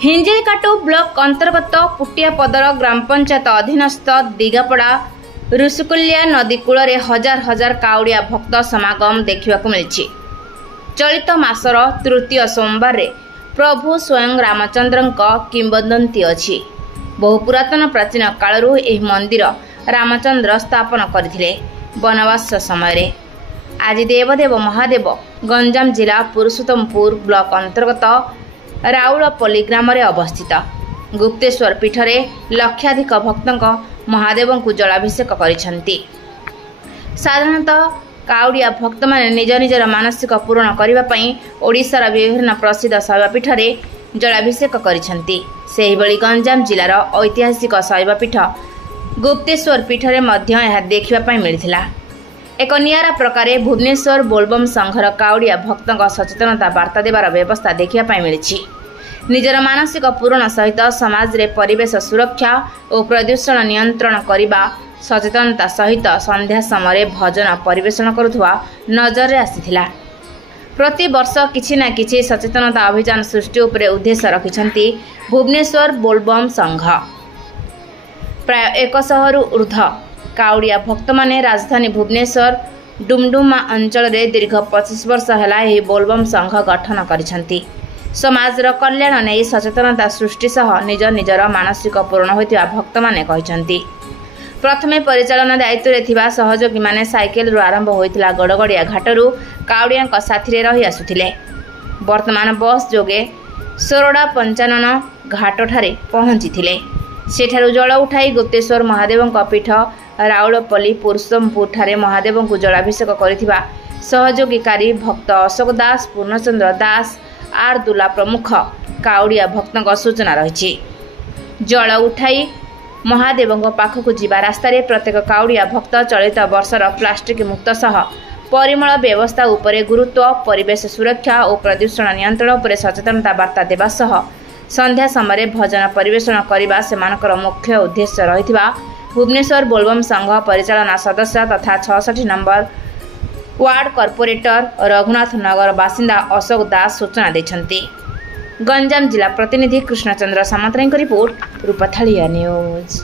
हिंजिलकाटु block अंतर्गत पुटियापदर ग्राम पंचायत अधीनस्थ दिगापड़ा ऋषिकुल्या नदी कूल हजार हजार काउड़िया भक्त समागम देखा मिली। चलित मासर तृतीय सोमवार रे प्रभु स्वयं रामचंद्र किंवदंती अछि। बहु पुरातन प्राचीन कालरू एही मंदिर रामचंद्र स्थापन करथिले वनवास समय। आज देवदेव महादेव गंजाम जिला पुरुषोत्तमपुर ब्लॉक अंतर्गत राउलपल्ली ग्राम अवस्थित गुप्तेश्वर पीठरे लक्षाधिक भक्त महादेव को जलाभिषेक करिसेंती। साधारणतः काउड़िया भक्त माने निज निजर मानसिक पूर्ण करने पई ओडिशार विभिन्न प्रसिद्ध शैवपीठ जलाभिषेक करिसेंती। सेही बळी गंजाम जिलार ऐतिहासिक शैवपीठ गुप्तेश्वर पीठरे मध्य यह देखिबा पई मिलिथिला। एक नियारा प्रकारे भुवनेश्वर बोलबम संघर काउड़िया भक्तों सचेतनता वार्ता देवार व्यवस्था देखा मिली। निजर मानसिक पूरण सहित समाज रे परिवेश सुरक्षा और प्रदूषण नियंत्रण करने सचेतनता सहित संध्या समय भजन परिवेषण करुवा नजर आसीथिला। प्रति वर्ष किछि ना किछि सचेतनता अभियान सृष्टि उपरे उद्देश्य रखिछंती भुवनेश्वर बोलबम संघ। प्राय 100 रु ऊर्ध्व काउड़िया भक्त माने राजधानी भुवनेश्वर डुमडुमा अंचल रे दीर्घ 25 वर्ष है यह बोलबम संघ गठन करिसेंती। समाजर कल्याण नहीं सचेतनता सृष्टि सह निज निजर मानसिक पूर्ण होइतिबा भक्त माने कहिसेंती। प्रथमे परिचालन दायित्व रे थिबा सहयोगी माने साइकेल रु आरंभ होइतिला गड़गड़िया घाटरू काउड़िया साथी रे रही आसुथिले। वर्तमान बस जोगे सोरडा पंचानन घाट ठारे पहुंचीथिले। सेठारु जल उठाई गुप्तेश्वर महादेव पीठ राउलपल्ली पुरुषोत्तमपुर ठारे महादेव को जलाभिषेक करिथिबा सहयोगीकारी भक्त अशोक दास, पूर्णचंद्र दास, आर दुला प्रमुख काउड़िया भक्तों सूचना रही। जल उठाई महादेव पाखक जीवा रास्तार प्रत्येक काउड़िया भक्त चलित वर्षर प्लास्टिक मुक्त सह परिमल व्यवस्था उपरे गुरुत्व, परिवेश सुरक्षा और प्रदूषण नियंत्रण उपरे सचेतनता वार्ता देवा सह संध्या समय भजन परिवेषण करने से मुख्य उद्देश्य रही भुवनेश्वर बोलबम संघ परिचालना सदस्य तथा 66 number ward corporator Raghunath Nagar बासिंदा अशोक दास सूचना देछंती। गंजाम जिला प्रतिनिधि कृष्णचंद्र सामंतराय रिपोर्ट, रूपथालिया न्यूज।